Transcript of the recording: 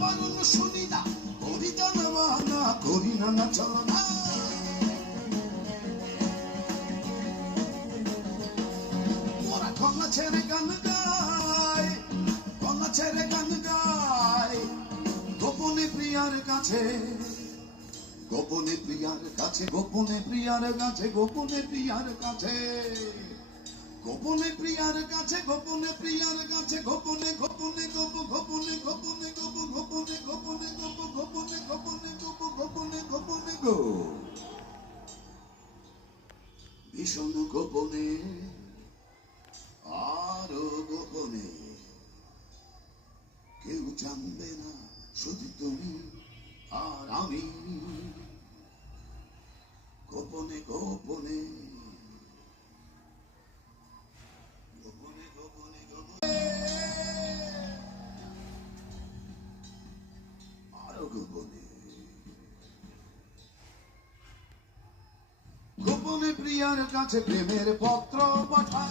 বারণ শুনি না, করি না না মানা, করি না না চলো না। ওরা গলা ছেড়ে গান গায়, গলা ছেড়ে গান গায়, গোপনে প্রিয়ার কাছে, গোপনে প্রিয়ার কাছে, গোপনে প্রিয়ার কাছে, গোপনে প্রিয়ার কাছে, গোপনে প্রিয়ার কাছে, গোপনে প্রিয়ার কাছে, গোপনে গোপনে গোপ, গোপনে গোপনে গোপ, গোপনে গোপনে গোপ, গোপনে গোপনে গোপ, গোপনে গোপনে গো, ভীষণ গোপনে, আরো গোপনে, কেউ জানবে না, শুধু তুমি আর আমি, গোপনে গোপনে, গোপনে গোপনে গোপনে, আরো গোপনে, গোপনে প্রিয়ার কাছে প্রেমের পত্র পাঠা।